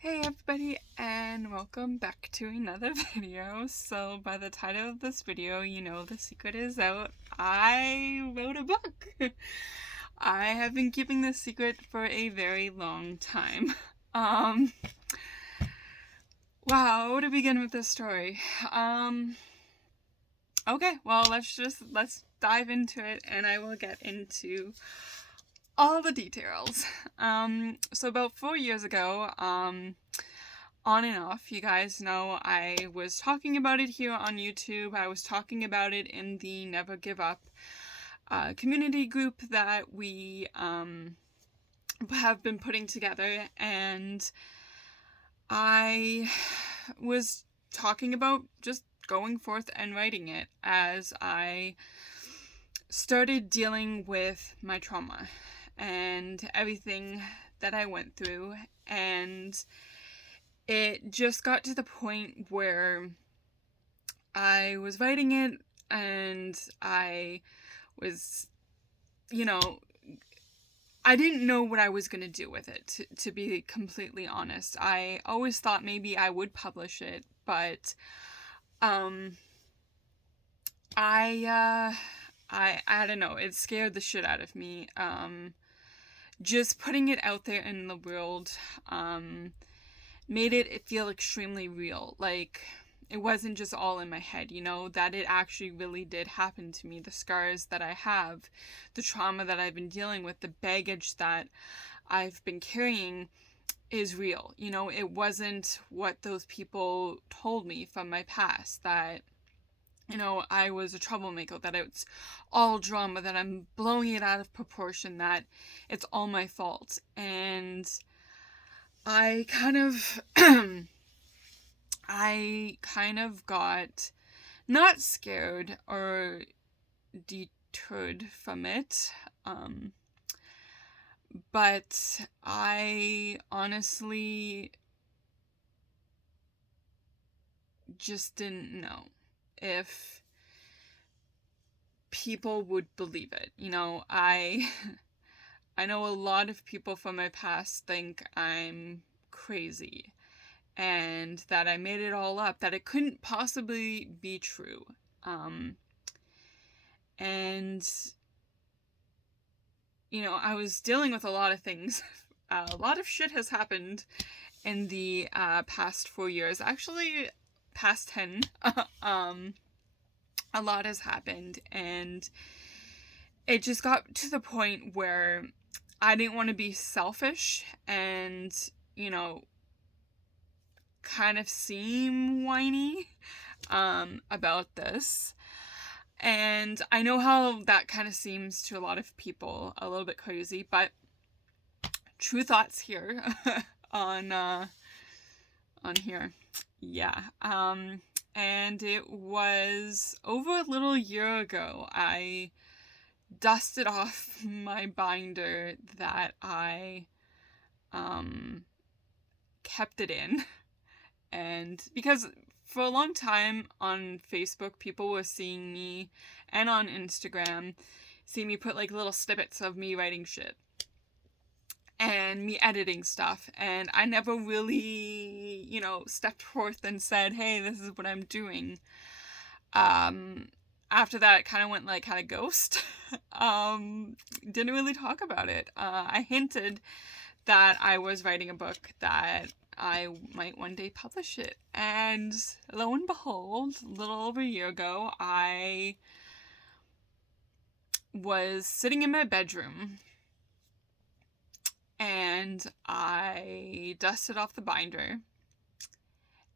Hey everybody, and welcome back to another video. So by the title of this video, you know the secret is out. I wrote a book. I have been keeping this secret for a very long time. Wow, where to begin with this story? Okay, well let's dive into it, and I will get into all the details. So about 4 years ago, on and off, you guys know I was talking about it here on YouTube. I was talking about it in the Never Give Up community group that we have been putting together, and I was talking about just going forth and writing it as I started dealing with my trauma and everything that I went through, and it just got to the point where I was writing it and I was, I didn't know what I was going to do with it, to be completely honest. I always thought maybe I would publish it, but I don't know, it scared the shit out of me. Just putting it out there in the world made it feel extremely real. Like, it wasn't just all in my head, that it actually really did happen to me. The scars that I have, the trauma that I've been dealing with, the baggage that I've been carrying is real. It wasn't what those people told me from my past, that I was a troublemaker, that it's all drama, that I'm blowing it out of proportion, that it's all my fault. And I kind of got not scared or deterred from it, but I honestly just didn't know if people would believe it. I know a lot of people from my past think I'm crazy and that I made it all up, that it couldn't possibly be true. And I was dealing with a lot of things. A lot of shit has happened in the past 4 years. Actually, past 10. A lot has happened, and it just got to the point where I didn't want to be selfish and, kind of seem whiny about this. And I know how that kind of seems to a lot of people a little bit crazy, but true thoughts here on here. Yeah. And it was over a little year ago, I dusted off my binder that I kept it in. And because for a long time on Facebook, people were seeing me, and on Instagram, seeing me put like little snippets of me writing shit and me editing stuff, and I never really, stepped forth and said, hey, this is what I'm doing. After that, it kind of went like kind of ghost. Didn't really talk about it. I hinted that I was writing a book, that I might one day publish it, and lo and behold, a little over a year ago, I was sitting in my bedroom and I dusted off the binder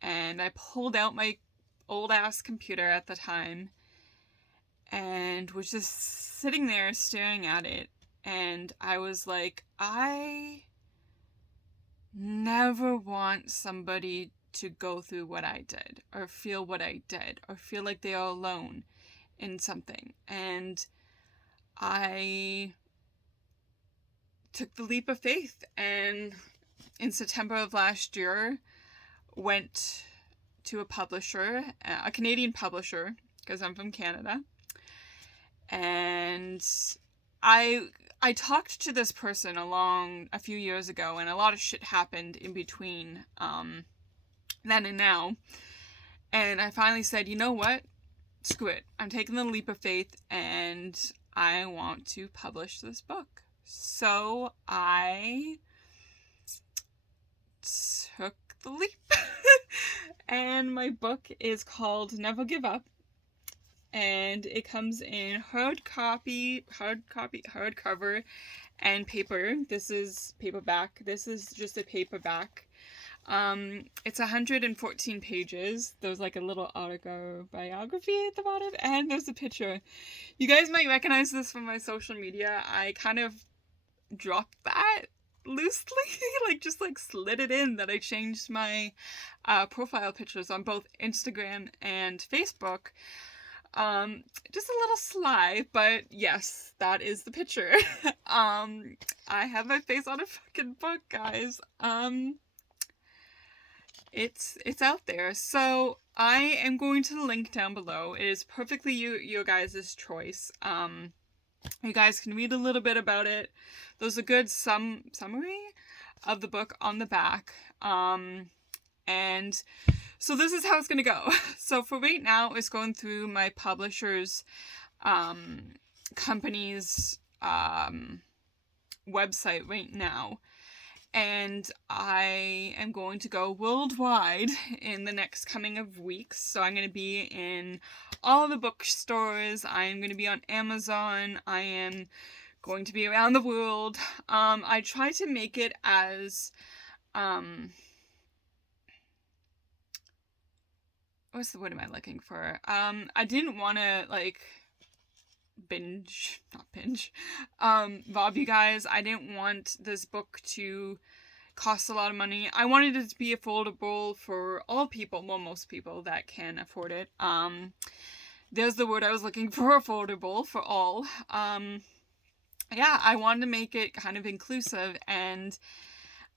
and I pulled out my old ass computer at the time and was just sitting there staring at it, and I was like, I never want somebody to go through what I did, or feel what I did, or feel like they are alone in something. And I took the leap of faith, and in September of last year went to a publisher, a Canadian publisher, because I'm from Canada, and I I talked to this person along a few years ago, and a lot of shit happened in between then and now. And I finally said, you know what? Screw it. I'm taking the leap of faith, and I want to publish this book. So I took the leap. And my book is called Never Give Up. And it comes in hardcover, and paper. This is paperback. This is just a paperback. It's 114 pages. There's like a little autobiography at the bottom, and there's a picture. You guys might recognize this from my social media. I kind of dropped that loosely, just slid it in, that I changed my profile pictures on both Instagram and Facebook. Just a little sly, but yes, that is the picture. I have my face on a fucking book, guys. It's out there. So I am going to link down below. It is perfectly your guys' choice. You guys can read a little bit about it. There's a good summary of the book on the back. And so this is how it's going to go. So for right now, it's going through my publisher's company's website right now. And I am going to go worldwide in the next coming of weeks. So I'm going to be in all the bookstores. I am going to be on Amazon. I am going to be around the world. I try to make it as... what's the word am I looking for? I didn't want to, rob you guys. I didn't want this book to cost a lot of money. I wanted it to be affordable for all people, well, most people that can afford it. There's the word I was looking for, affordable for all. Yeah, I wanted to make it kind of inclusive, and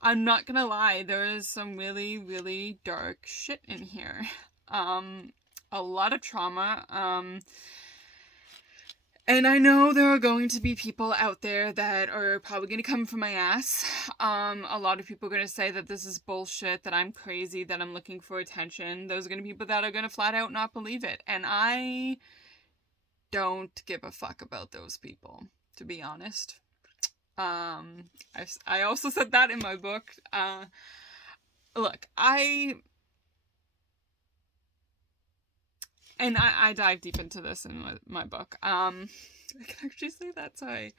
I'm not gonna lie, there is some really, really dark shit in here. A lot of trauma, and I know there are going to be people out there that are probably going to come for my ass. A lot of people are going to say that this is bullshit, that I'm crazy, that I'm looking for attention. Those are going to be people that are going to flat out not believe it, and I don't give a fuck about those people, to be honest. I also said that in my book. Look, I dive deep into this in my book. I can actually say that, sorry.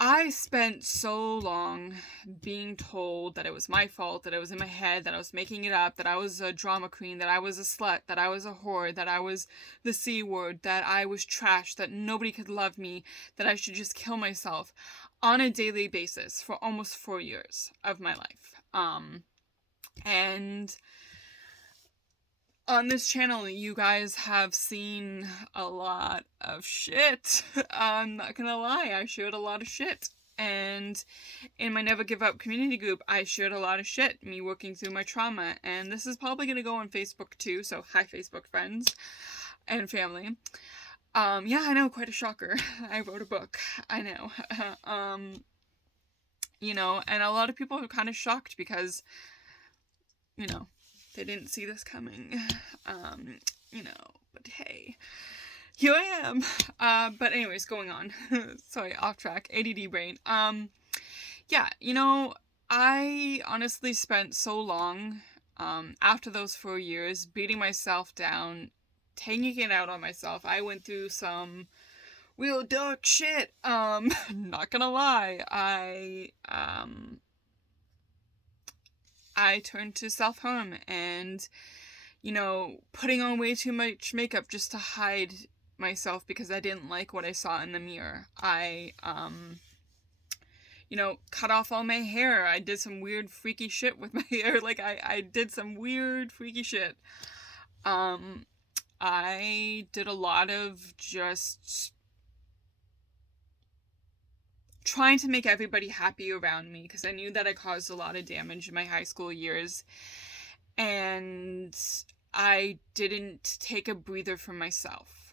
I spent so long being told that it was my fault, that it was in my head, that I was making it up, that I was a drama queen, that I was a slut, that I was a whore, that I was the C word, that I was trash, that nobody could love me, that I should just kill myself on a daily basis for almost 4 years of my life. And on this channel, you guys have seen a lot of shit. I'm not gonna lie, I shared a lot of shit. And in my Never Give Up community group, I shared a lot of shit, me working through my trauma. And this is probably gonna go on Facebook too, so hi Facebook friends and family. Yeah, I know, quite a shocker. I wrote a book, I know. And a lot of people are kind of shocked because, they didn't see this coming, but hey, here I am. But anyways, going on. Sorry, off track, ADD brain. Yeah, I honestly spent so long, after those 4 years, beating myself down, taking it out on myself. I went through some real dark shit. Not gonna lie, I turned to self-harm and, putting on way too much makeup just to hide myself because I didn't like what I saw in the mirror. I, cut off all my hair. I did some weird, freaky shit with my hair. I did some weird, freaky shit. I did a lot of just trying to make everybody happy around me because I knew that I caused a lot of damage in my high school years, and I didn't take a breather for myself.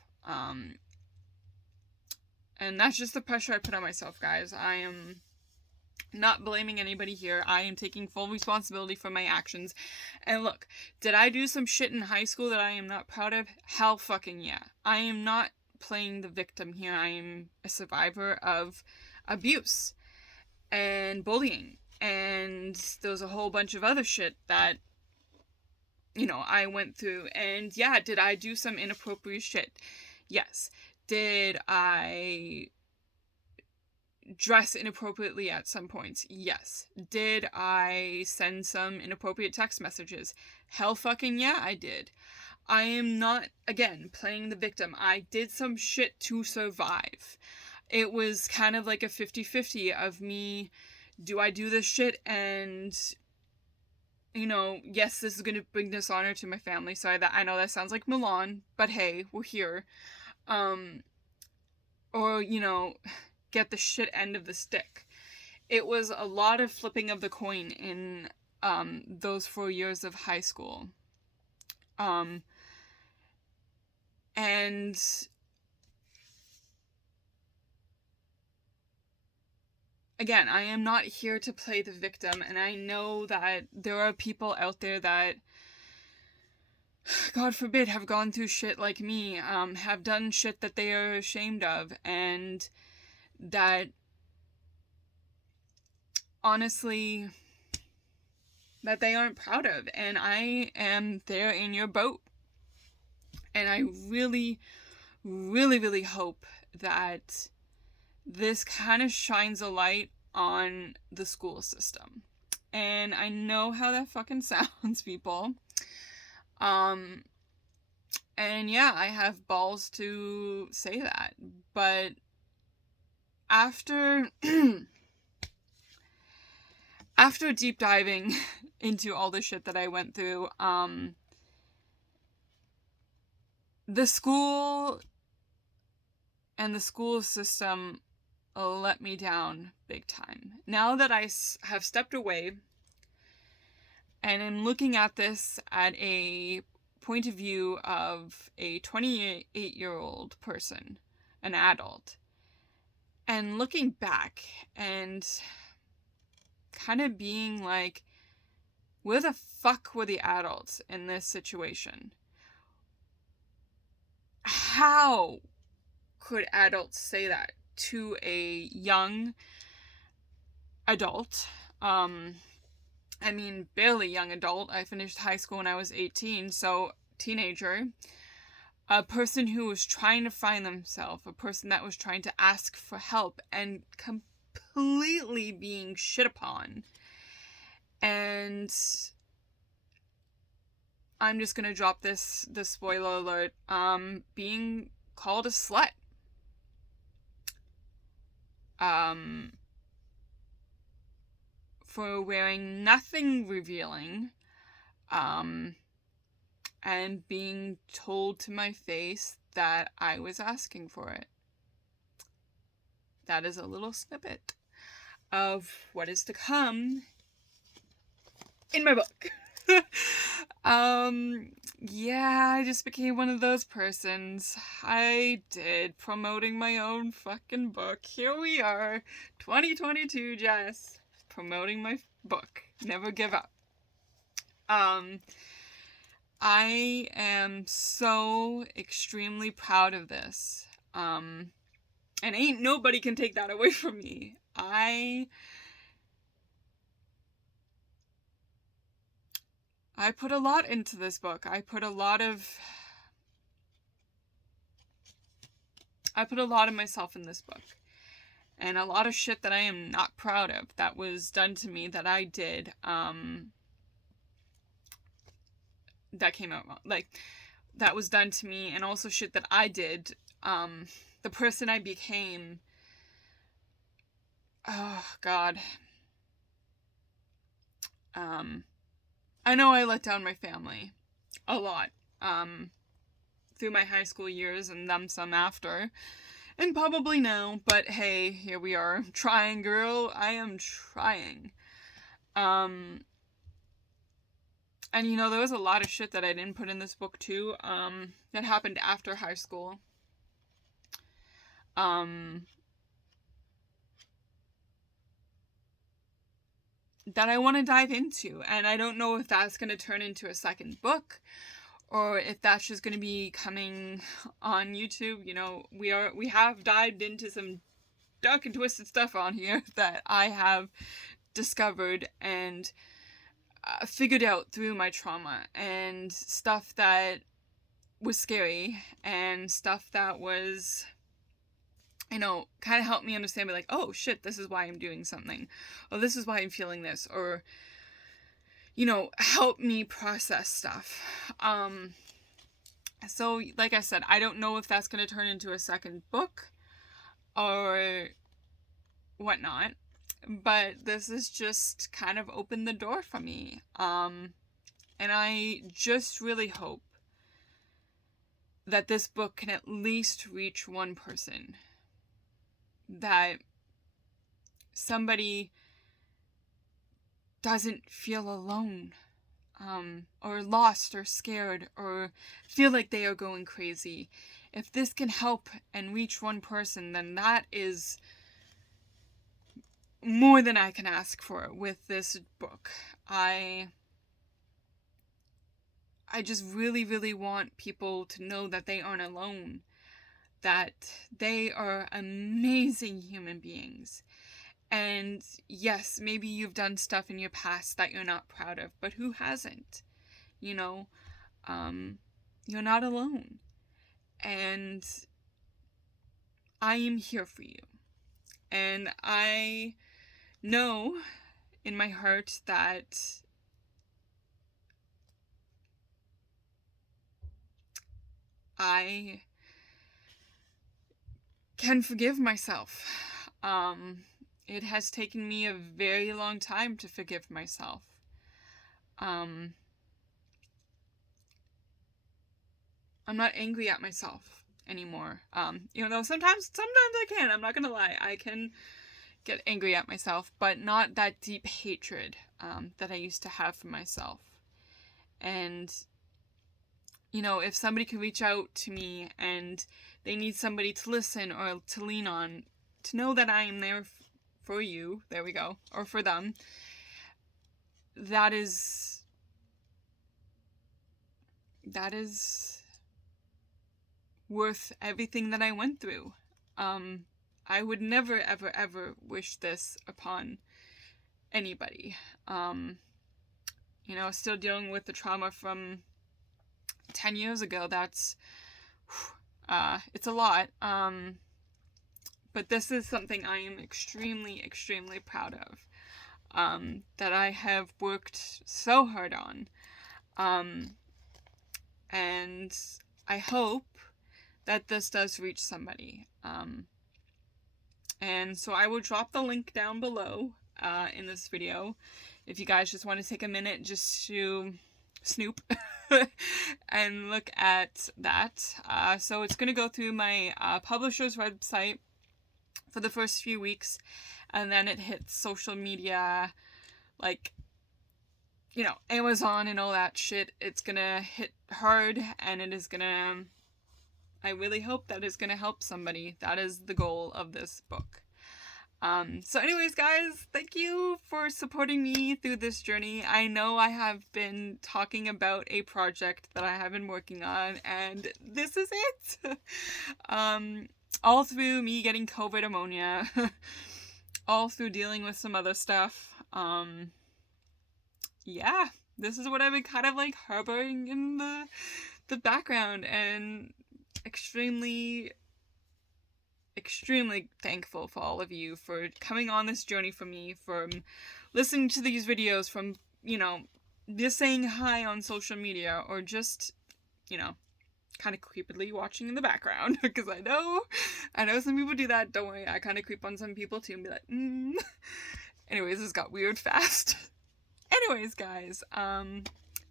And that's just the pressure I put on myself, guys. I am not blaming anybody here. I am taking full responsibility for my actions. And look, did I do some shit in high school that I am not proud of? Hell fucking yeah. I am not playing the victim here. I am a survivor of abuse and bullying. And there's a whole bunch of other shit that, you know, I went through. And yeah, did I do some inappropriate shit? Yes. Did I dress inappropriately at some points? Yes. Did I send some inappropriate text messages? Hell fucking yeah, I did. I am not, again, playing the victim. I did some shit to survive. It was kind of like a 50-50 of me, do I do this shit and, you know, yes, this is going to bring dishonor to my family. So I know that sounds like Milan, but hey, we're here. Or, you know, get the shit end of the stick. It was a lot of flipping of the coin in those 4 years of high school. And again, I am not here to play the victim, and I know that there are people out there that, God forbid, have gone through shit like me, have done shit that they are ashamed of, and that, honestly, that they aren't proud of, and I am there in your boat. And I really, really, really hope that this kind of shines a light on the school system. And I know how that fucking sounds, people. And yeah, I have balls to say that. But after after deep diving into all the shit that I went through, the school and the school system let me down big time. Now that I have stepped away and am looking at this at a point of view of a 28-year-old person, an adult, and looking back and kind of being like, where the fuck were the adults in this situation? How could adults say that to a young adult? I mean, barely young adult. I finished high school when I was 18, so teenager. A person who was trying to find themselves, a person that was trying to ask for help and completely being shit upon. And I'm just gonna drop the spoiler alert, being called a slut. For wearing nothing revealing, and being told to my face that I was asking for it. That is a little snippet of what is to come in my book. Yeah, I just became one of those persons. I did, promoting my own fucking book. Here we are, 2022, Jess, promoting my book. Never give up. I am so extremely proud of this. And ain't nobody can take that away from me. I put a lot into this book. I put a lot of myself in this book. And a lot of shit that I am not proud of that was done to me, that I did, that came out, like, that was done to me, and also shit that I did, the person I became, oh, God, I know I let down my family a lot, through my high school years and them some after, and probably now, but hey, here we are, trying, girl, I am trying, and you know, there was a lot of shit that I didn't put in this book too, that happened after high school, that I want to dive into. And I don't know if that's going to turn into a second book or if that's just going to be coming on YouTube. You know, we have dived into some dark and twisted stuff on here that I have discovered and figured out through my trauma, and stuff that was scary and stuff that was, you know, kind of helped me understand, be like, oh shit, this is why I'm doing something, or this is why I'm feeling this, or, you know, help me process stuff. So like I said, I don't know if that's going to turn into a second book or whatnot, but this has just kind of opened the door for me. And I just really hope that this book can at least reach one person. That somebody doesn't feel alone, or lost, or scared, or feel like they are going crazy. If this can help and reach one person, then that is more than I can ask for with this book. I just really, really want people to know that they aren't alone, that they are amazing human beings. And yes, maybe you've done stuff in your past that you're not proud of, but who hasn't? You know, you're not alone. And I am here for you. And I know in my heart that I can forgive myself. It has taken me a very long time to forgive myself. I'm not angry at myself anymore. Even though sometimes I can. I'm not gonna lie. I can get angry at myself, but not that deep hatred that I used to have for myself. And, you know, if somebody can reach out to me and they need somebody to listen or to lean on, to know that I am there for you, there we go, or for them, that is worth everything that I went through. I would never, ever, ever wish this upon anybody. You know, still dealing with the trauma from 10 years ago. That's, it's a lot. But this is something I am extremely, extremely proud of. That I have worked so hard on. And I hope that this does reach somebody. And so I will drop the link down below in this video if you guys just want to take a minute just to snoop and look at that. So it's going to go through my publisher's website for the first few weeks, and then it hits social media, like, you know, Amazon and all that shit. It's gonna hit hard, and it is gonna, I really hope that it's gonna help somebody. That is the goal of this book. So anyways, guys, thank you for supporting me through this journey. I know I have been talking about a project that I have been working on, and this is it. All through me getting COVID pneumonia, all through dealing with some other stuff. Yeah, this is what I've been kind of like harboring in the background, and extremely, extremely thankful for all of you for coming on this journey for me, from listening to these videos, from, you know, just saying hi on social media, or just, you know, kind of creepily watching in the background, because I know some people do that. Don't worry, I kind of creep on some people too and be like, Anyways, this got weird fast. Anyways, guys,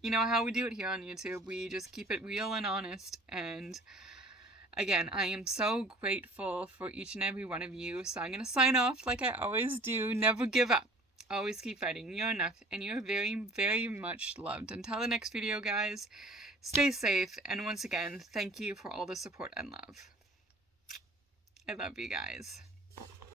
you know how we do it here on YouTube. We just keep it real and honest, and again, I am so grateful for each and every one of you. So I'm gonna sign off like I always do. Never give up. Always keep fighting. You're enough, and you're very, very much loved. Until the next video, guys, stay safe, and once again, thank you for all the support and love. I love you guys.